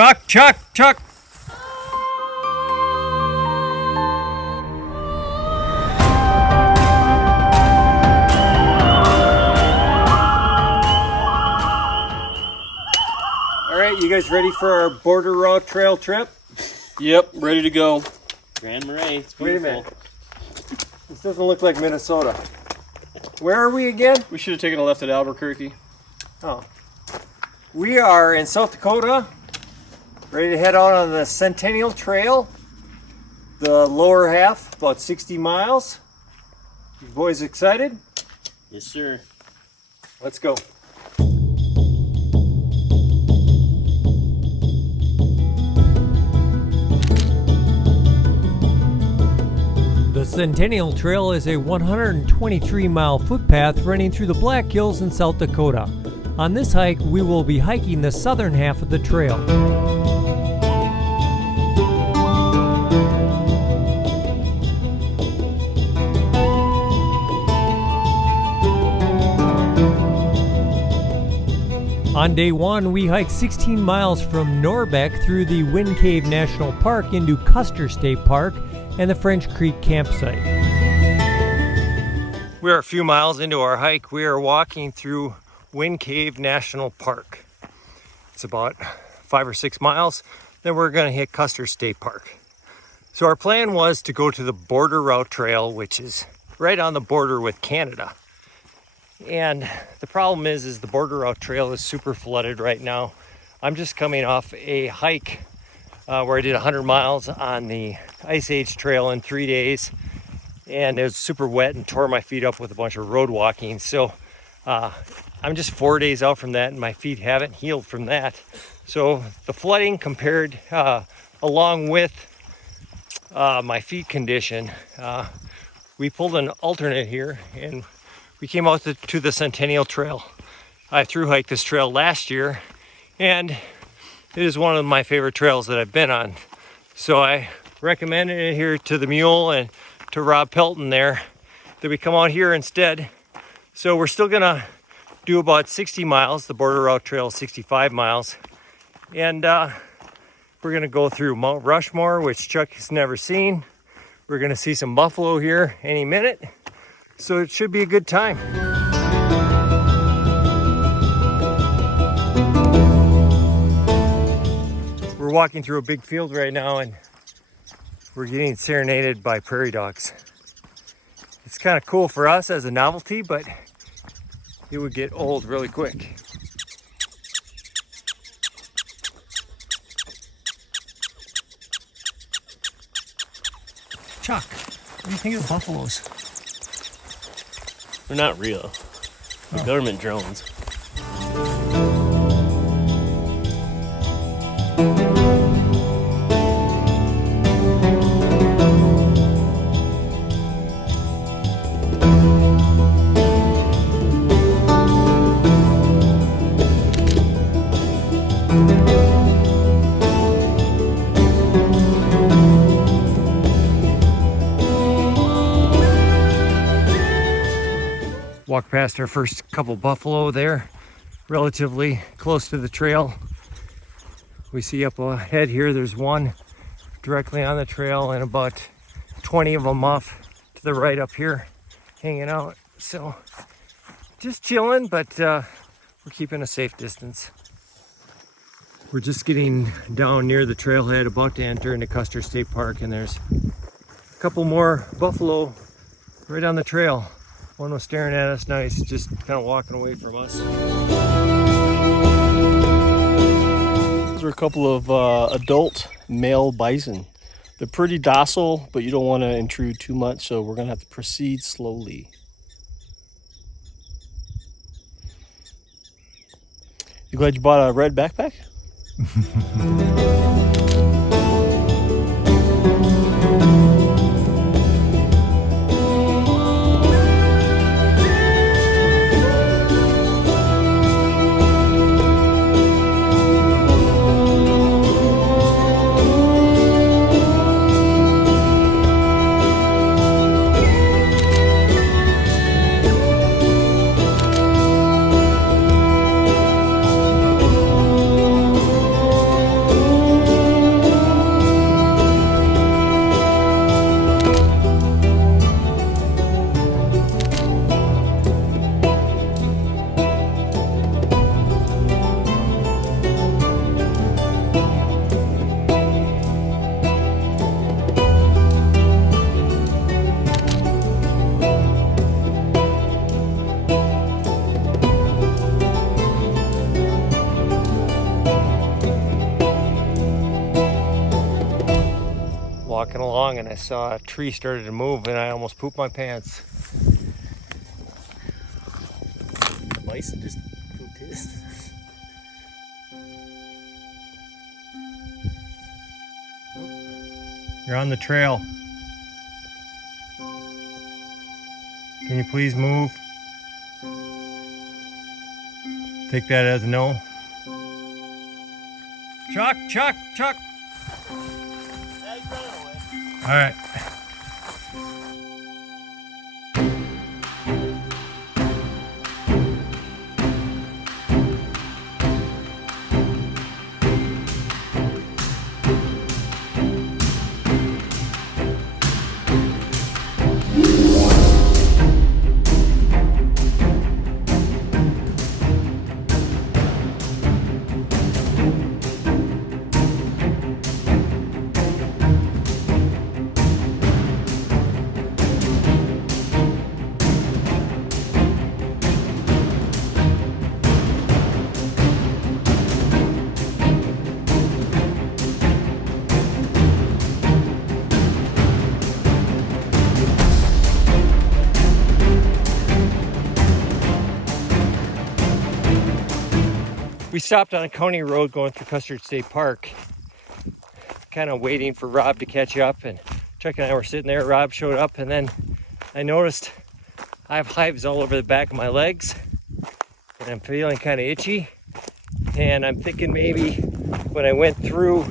Chuck, Chuck, Chuck. All right, you guys ready for our border route trail trip? Yep, ready to go. Grand Marais, it's beautiful. Wait a minute. This doesn't look like Minnesota. Where are we again? We should have taken a left at Albuquerque. Oh. We are in South Dakota, ready to head out on the Centennial Trail. The lower half, about 60 miles. You boys excited? Yes, sir. Let's go. The Centennial Trail is a 123-mile footpath running through the Black Hills in South Dakota. On this hike, we will be hiking the southern half of the trail. On day one, we hiked 16 miles from Norbeck through the Wind Cave National Park into Custer State Park and the French Creek campsite. We are a few miles into our hike. We are walking through Wind Cave National Park. It's about 5 or 6 miles. Then we're going to hit Custer State Park. So our plan was to go to the Border Route Trail, which is right on the border with Canada. And the problem is the Border Route Trail is super flooded right now. I'm just coming off a hike where I did 100 miles on the Ice Age Trail in 3 days, and it was super wet and tore my feet up with a bunch of road walking. So I'm just 4 days out from that, and my feet haven't healed from that. So the flooding compared along with my feet condition, we pulled an alternate here, and we came out to the Centennial Trail. I thru hiked this trail last year, and it is one of my favorite trails that I've been on. So I recommended it here to the Mule and to Rob Pelton there, that we come out here instead. So we're still gonna do about 60 miles. The Border Route Trail is 65 miles. And we're gonna go through Mount Rushmore, which Chuck has never seen. We're gonna see some buffalo here any minute. So it should be a good time. We're walking through a big field right now, and we're getting serenaded by prairie dogs. It's kind of cool for us as a novelty, but it would get old really quick. Chuck, what do you think of the buffaloes? They're not real. They're government drones. Walk past our first couple buffalo there, relatively close to the trail. We see up ahead here, there's one directly on the trail, and about 20 of them off to the right up here, hanging out. So just chilling, but we're keeping a safe distance. We're just getting down near the trailhead, about to enter into Custer State Park, and there's a couple more buffalo right on the trail. One was staring at us, now he's just kind of walking away from us. These are a couple of adult male bison. They're pretty docile, but you don't want to intrude too much, so we're going to have to proceed slowly. You glad you bought a red backpack? along and I saw a tree started to move and I almost pooped my pants. The bison just pooped his. You're on the trail. Can you please move? Take that as a no. Chuck, Chuck, Chuck. All right. We stopped on a county road going through Custer State Park, kind of waiting for Rob to catch up, and Chuck and I were sitting there. Rob showed up, and then I noticed I have hives all over the back of my legs, and I'm feeling kind of itchy, and I'm thinking maybe when I went through,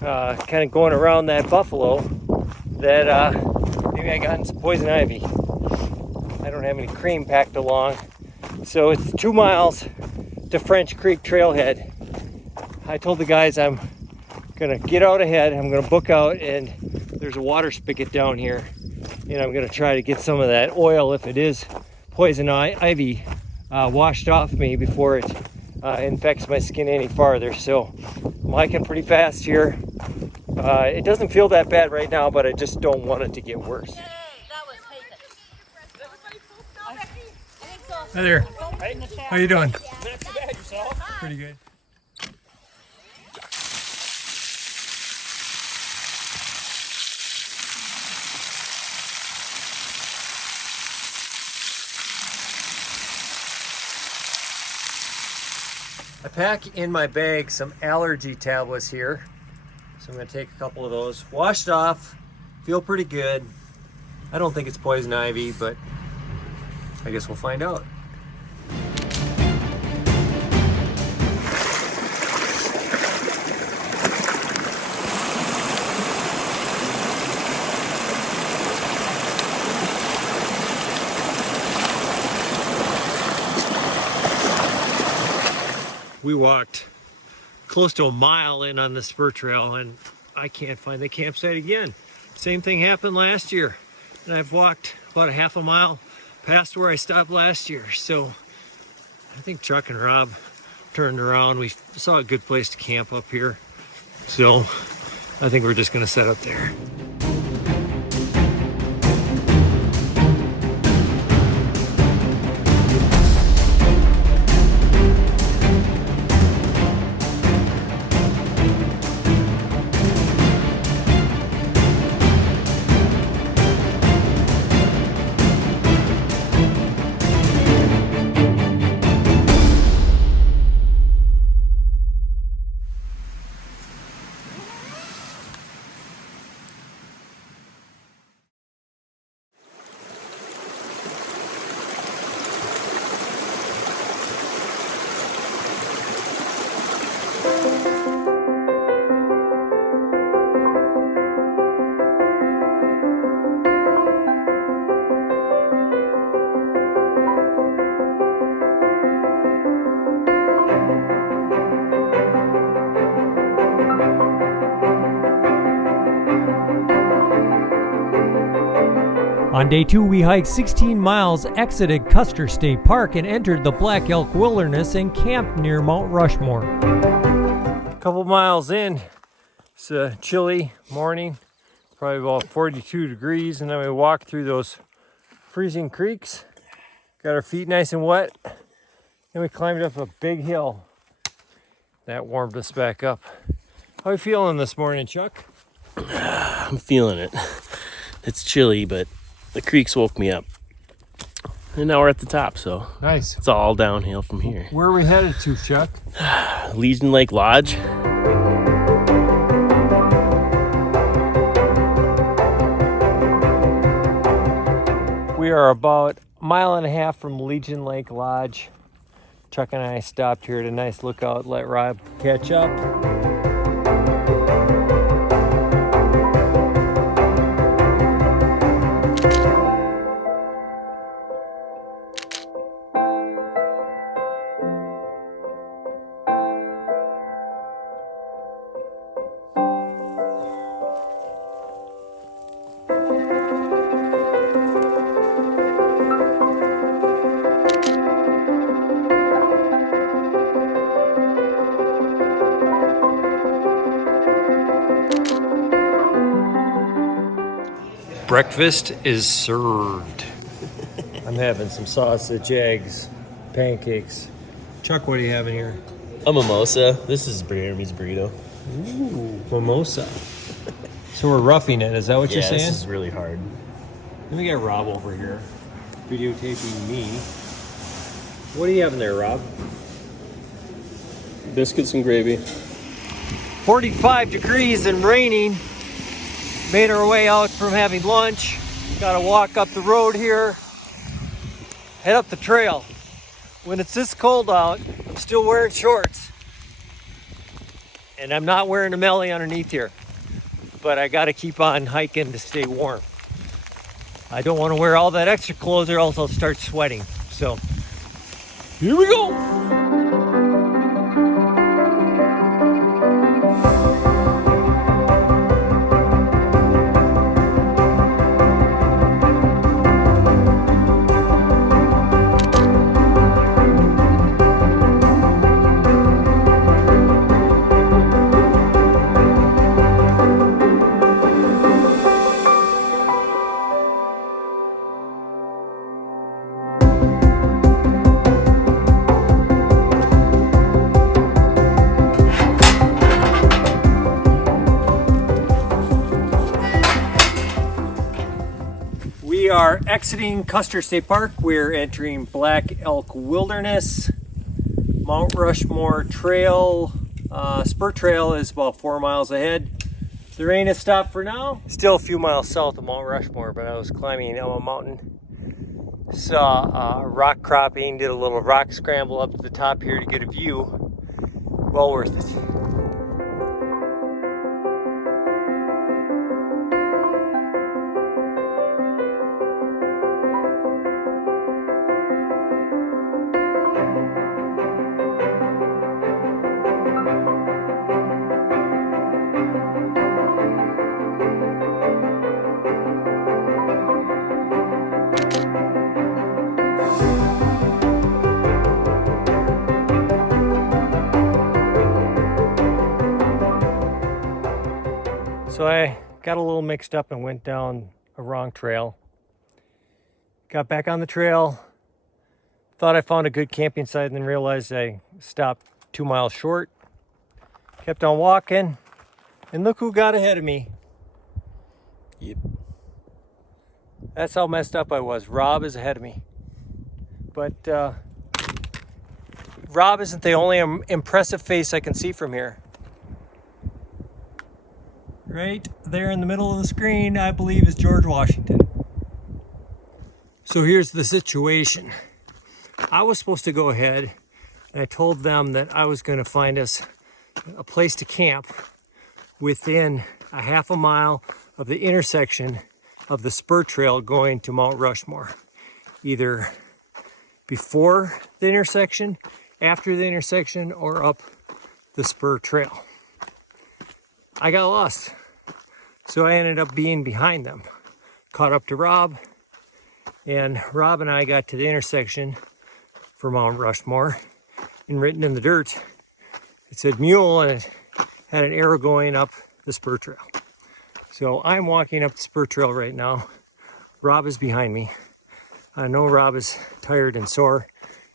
kind of going around that buffalo, that maybe I got some poison ivy. I don't have any cream packed along, so it's 2 miles to French Creek Trailhead. I told the guys I'm gonna get out ahead, I'm gonna book out, and there's a water spigot down here, and I'm gonna try to get some of that oil, if it is poison ivy, washed off me before it infects my skin any farther. So I'm hiking pretty fast here. It doesn't feel that bad right now, but I just don't want it to get worse. Hi there. How you doing? Not too bad, yourself? Pretty good. I pack in my bag some allergy tablets here. So I'm gonna take a couple of those. Washed off, feel pretty good. I don't think it's poison ivy, but I guess we'll find out. We walked close to a mile in on the spur trail and I can't find the campsite again. Same thing happened last year, and I've walked about a half a mile past where I stopped last year. So I think Chuck and Rob turned around. We saw a good place to camp up here, so I think we're just gonna set up there. On day 2, we hiked 16 miles, exited Custer State Park, and entered the Black Elk Wilderness and camped near Mount Rushmore. A couple miles in, it's a chilly morning, probably about 42 degrees, and then we walked through those freezing creeks, got our feet nice and wet, and we climbed up a big hill. That warmed us back up. How are you feeling this morning, Chuck? I'm feeling it. It's chilly, but the creeks woke me up. And now we're at the top, so Nice. it's all downhill from here. Where are we headed to, Chuck? Legion Lake Lodge. We are about a mile and a half from Legion Lake Lodge. Chuck and I stopped here at a nice lookout, let Rob catch up. Breakfast is served. I'm having some sausage, eggs, pancakes. Chuck, what are you having here? A mimosa. This is Jeremy's burrito. Ooh, mimosa. So we're roughing it, is that what you're saying? This is really hard. Let me get Rob over here, videotaping me. What are you having there, Rob? Biscuits and gravy. 45 degrees and raining. Made our way out from having lunch. Gotta walk up the road here. Head up the trail. When it's this cold out, I'm still wearing shorts. And I'm not wearing a melly underneath here. But I gotta keep on hiking to stay warm. I don't want to wear all that extra clothes or else I'll start sweating. So, here we go. We are exiting Custer State Park. We're entering Black Elk Wilderness. Mount Rushmore Trail, Spur Trail is about 4 miles ahead. The rain has stopped for now. Still a few miles south of Mount Rushmore, but I was climbing up a mountain. Saw rock cropping, did a little rock scramble up to the top here to get a view. Well worth it. So I got a little mixed up and went down a wrong trail. Got back on the trail, thought I found a good camping site and then realized I stopped 2 miles short. Kept on walking, and look who got ahead of me. Yep. That's how messed up I was. Rob is ahead of me. But Rob isn't the only impressive face I can see from here. Right there in the middle of the screen, I believe, is George Washington. So here's the situation. I was supposed to go ahead, and I told them that I was going to find us a place to camp within a half a mile of the intersection of the spur trail going to Mount Rushmore. Either before the intersection, after the intersection, or up the spur trail. I got lost. So I ended up being behind them. Caught up to Rob, and Rob and I got to the intersection for Mount Rushmore, and written in the dirt, it said mule, and it had an arrow going up the spur trail. So I'm walking up the spur trail right now. Rob is behind me. I know Rob is tired and sore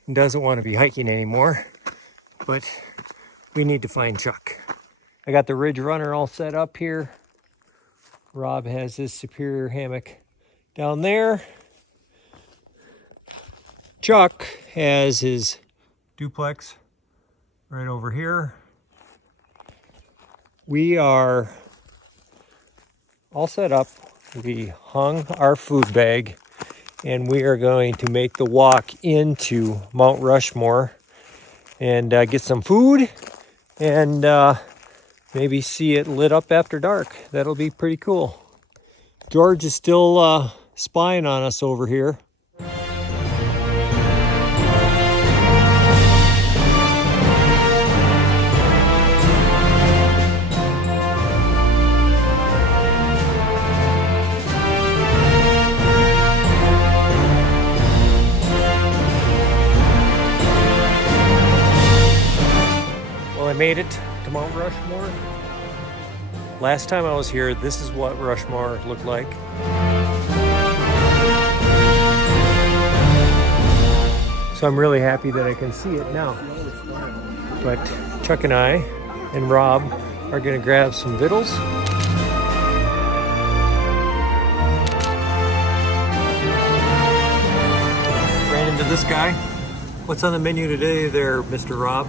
and doesn't want to be hiking anymore, but we need to find Chuck. I got the Ridgerunner all set up here. Rob has his Superior hammock down there. Chuck has his duplex right over here. We are all set up. We hung our food bag and we are going to make the walk into Mount Rushmore and get some food and maybe see it lit up after dark. That'll be pretty cool. George is still spying on us over here. I made it to Mount Rushmore. Last time I was here, this is what Rushmore looked like. So I'm really happy that I can see it now. But Chuck and I and Rob are gonna grab some victuals. Ran into this guy. What's on the menu today there, Mr. Rob?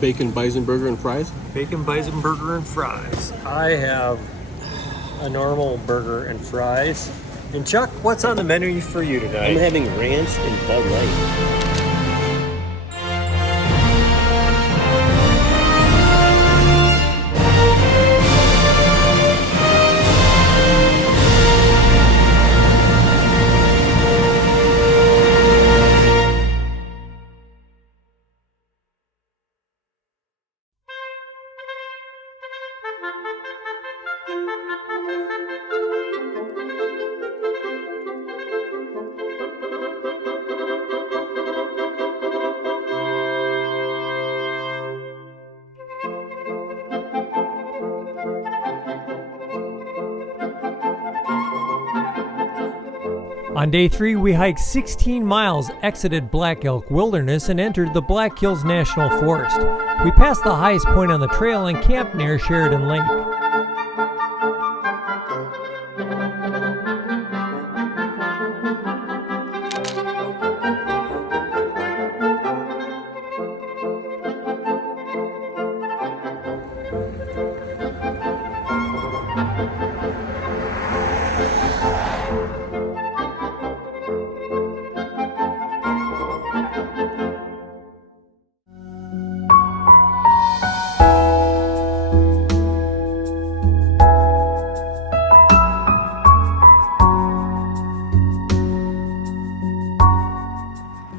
Bacon, bison burger, and fries. Bacon, bison burger, and fries. I have a normal burger and fries. And Chuck, what's on the menu for you tonight? I'm having ranch and Bud Light. On day 3, we hiked 16 miles, exited Black Elk Wilderness, and entered the Black Hills National Forest. We passed the highest point on the trail and camped near Sheridan Lake.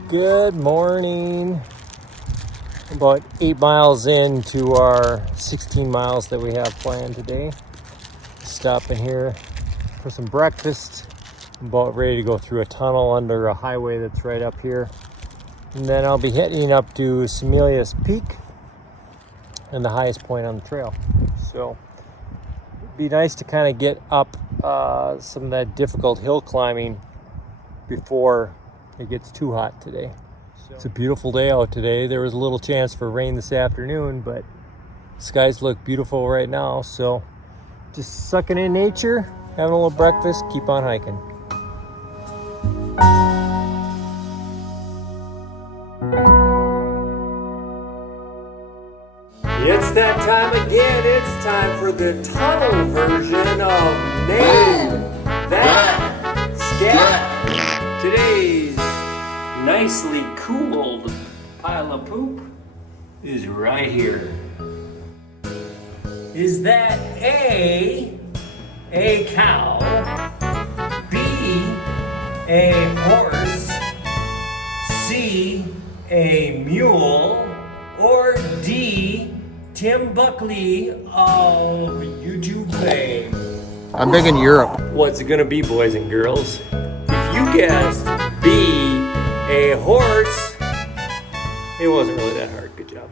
Good morning. About 8 miles into our 16 miles that we have planned today. Stopping here for some breakfast. I'm about ready to go through a tunnel under a highway that's right up here. And then I'll be heading up to Samelius Peak and the highest point on the trail. So it'd be nice to kind of get up some of that difficult hill climbing before it gets too hot today. It's a beautiful day out today. There was a little chance for rain this afternoon, but skies look beautiful right now. So just sucking in nature, having a little breakfast, keep on hiking. It's that time again. It's time for the tunnel version of Name That Scat. Today's nicely cooled pile of poop is right here. Is that A cow, B, a horse, C, a mule, or D, Tim Buckley of YouTube fame? I'm big in Europe. What's it gonna be, boys and girls? If you guessed B, a horse, it wasn't really that hard. Good job.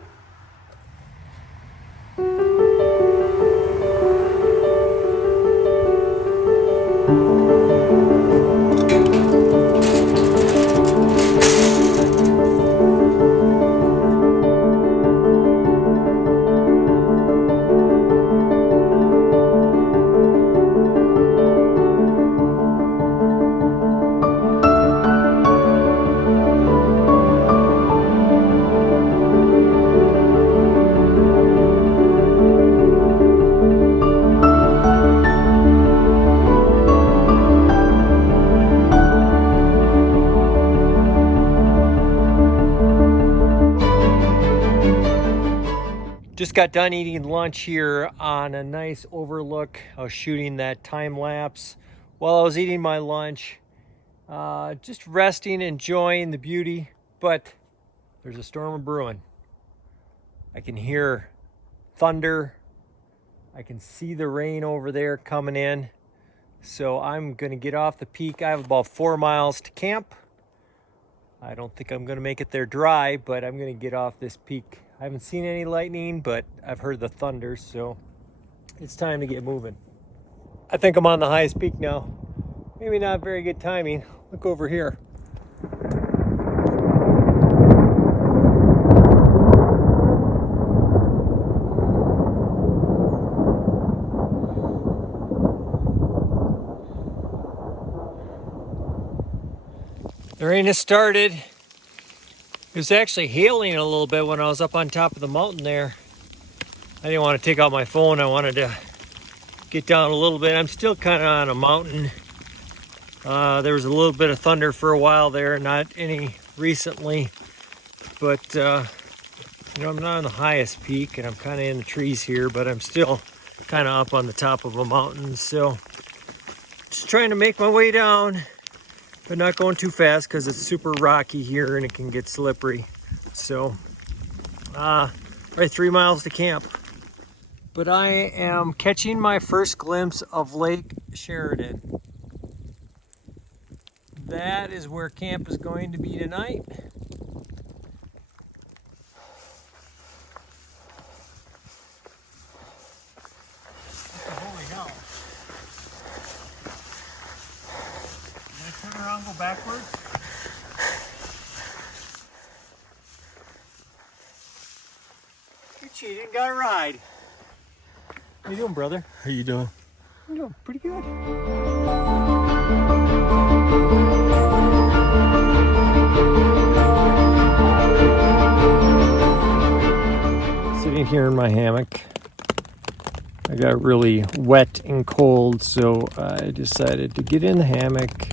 Just got done eating lunch here on a nice overlook. I was shooting that time lapse while I was eating my lunch. Just resting, enjoying the beauty, but there's a storm brewing. I can hear thunder. I can see the rain over there coming in. So I'm gonna get off the peak. I have about 4 miles to camp. I don't think I'm gonna make it there dry, but I'm gonna get off this peak. I haven't seen any lightning, but I've heard the thunder, so it's time to get moving. I think I'm on the highest peak now. Maybe not very good timing. Look over here. The rain has started. It was actually hailing a little bit when I was up on top of the mountain there. I didn't want to take out my phone. I wanted to get down a little bit. I'm still kind of on a mountain. There was a little bit of thunder for a while there, not any recently, but you know, I'm not on the highest peak and I'm kind of in the trees here, but I'm still kind of up on the top of a mountain. So just trying to make my way down, but not going too fast because it's super rocky here and it can get slippery. So right 3 miles to camp. But I am catching my first glimpse of Lake Sheridan. That is where camp is going to be tonight. Holy hell. Can I turn around and go backwards? You cheated and got a ride. How you doing, brother? How you doing? I'm doing pretty good. Sitting here in my hammock. I got really wet and cold, so I decided to get in the hammock,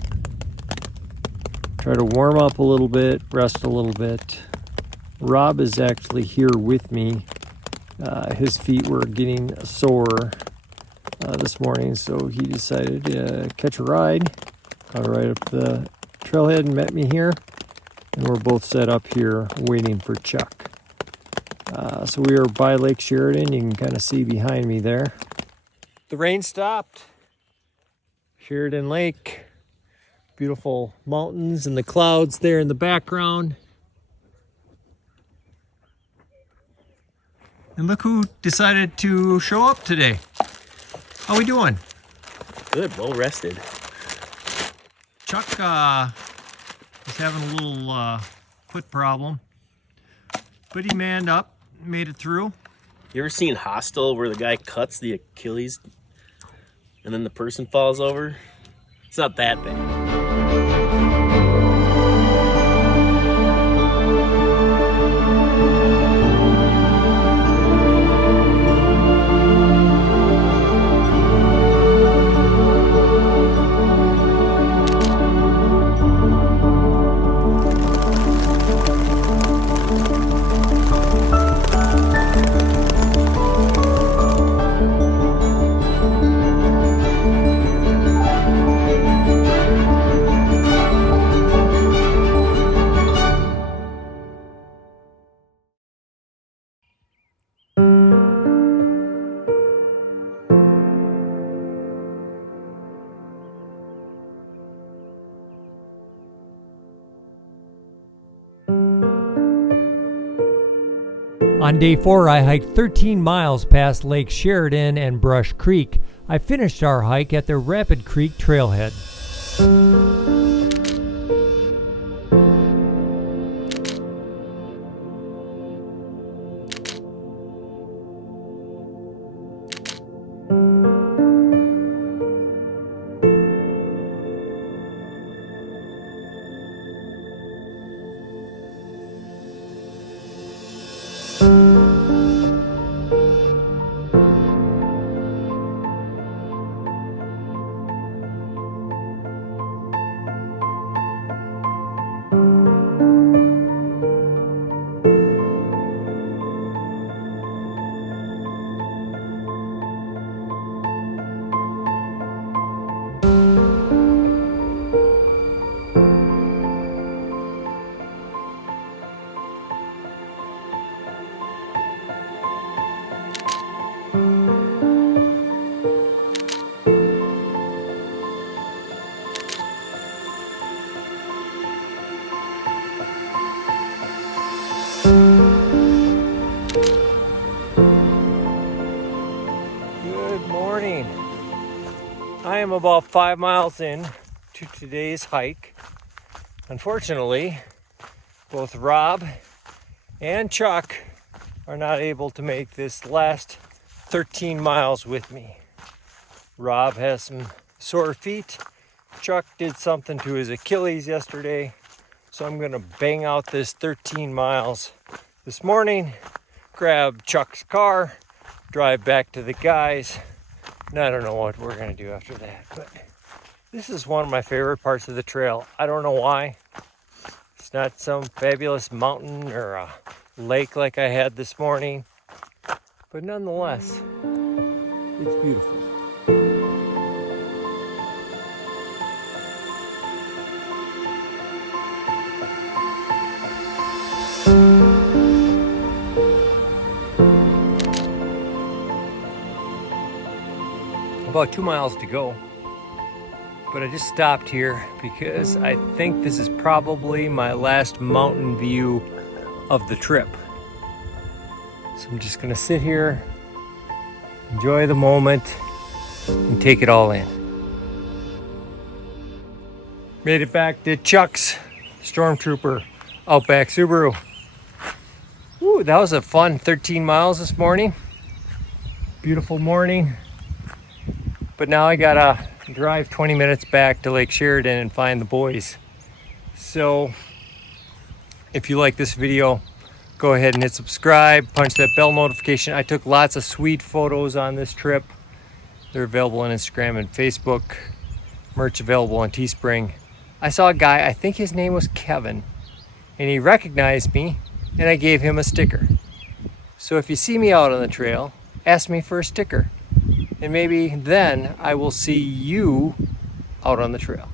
try to warm up a little bit, rest a little bit. Rob is actually here with me. His feet were getting sore this morning, so he decided to catch a ride. Got right up the trailhead and met me here, and we're both set up here waiting for Chuck. So we are by Lake Sheridan. You can kind of see behind me there. The rain stopped. Sheridan Lake, beautiful mountains and the clouds there in the background. And look who decided to show up today. How we doing? Good, well rested. Chuck was having a little foot problem, but he manned up, made it through. You ever seen Hostel where the guy cuts the Achilles and then the person falls over? It's not that bad. On day 4, I hiked 13 miles past Lake Sheridan and Brush Creek. I finished our hike at the Rapid Creek Trailhead. I am about 5 miles in to today's hike. Unfortunately, both Rob and Chuck are not able to make this last 13 miles with me. Rob has some sore feet. Chuck did something to his Achilles yesterday. So I'm gonna bang out this 13 miles this morning, grab Chuck's car, drive back to the guys, and I don't know what we're gonna do after that. But this is one of my favorite parts of the trail. I don't know why. It's not some fabulous mountain or a lake like I had this morning, but nonetheless, it's beautiful. About 2 miles to go, but I just stopped here because I think this is probably my last mountain view of the trip. So I'm just gonna sit here, enjoy the moment, and take it all in. Made it back to Chuck's Stormtrooper Outback Subaru. Ooh, that was a fun 13 miles this morning. Beautiful morning. But now I gotta drive 20 minutes back to Lake Sheridan and find the boys. So if you like this video, go ahead and hit subscribe, punch that bell notification. I took lots of sweet photos on this trip. They're available on Instagram and Facebook. Merch available on Teespring. I saw a guy, I think his name was Kevin, and he recognized me, and I gave him a sticker. So if you see me out on the trail, ask me for a sticker. And maybe then I will see you out on the trail.